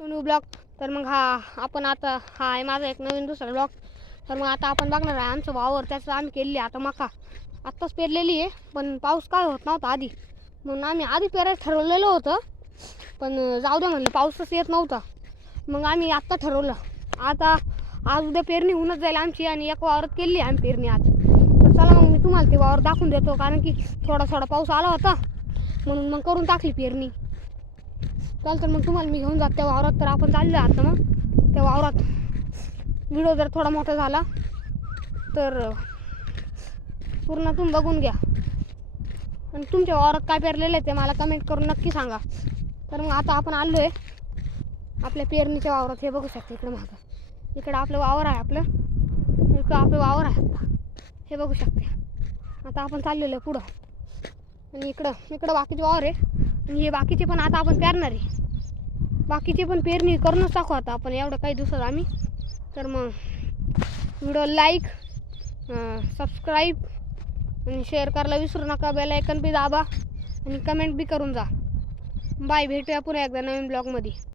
New blog. तर मग आपण आता आहे माझा एक नवीन दुसरा ब्लॉग. तर मग आता आपण बघणार आहे आमचं वावर. त्याचं आम्ही केलेली आता मका आत्ताच पेरलेली आहे, पण पाऊस काय होत नव्हता आधी, म्हणून आम्ही आधी पेरायला ठरवलेलं होतं. पण जाऊ द्या म्हणलं, पाऊसच येत नव्हता. मग आम्ही आत्ता ठरवलं आता आज उद्या पेरणी होऊनच जाईल आमची. आणि एक वावरात केली आम्ही पेरणी आज. तर चला मग मी तुम्हाला ते वावर दाखवून देतो, कारण की थोडा पाऊस आला होता म्हणून मग करून टाकली पेरणी. चल तर मग तुम्हाला मी घेऊन जात त्या वावरात. तर आपण चाललो आता मग त्या वावरात. व्हिडिओ जर थोडा मोठा झाला तर पूर्ण तुम्ही बघून घ्या. आणि तुमच्या वावरात काय पेरलेलं आहे ते मला कमेंट करून नक्की सांगा. तर मग आता आपण आलो आहे आपल्या पेरणीच्या वावरात. हे बघू शकता इकडं मागं, इकडं आपलं वावर आहे. इकडं आपलं वावर आहे आता, हे बघू शकते. आता आपण चाललेलो आहे पुढं. आणि इकडं बाकीचे वावर आहे. आणि हे बाकीचे पण आता आपण पेरणार आहे. बाकीचे पण पेरणी करूनच टाकू आता आपण, एवढं काही दिवसात आम्ही. तर मग व्हिडिओ लाईक, सबस्क्राईब आणि शेअर करायला विसरू नका. बेल आयकन बी दाबा आणि कमेंट बी करून जा. बाय, भेटूया पुन्हा एकदा नवीन ब्लॉगमध्ये.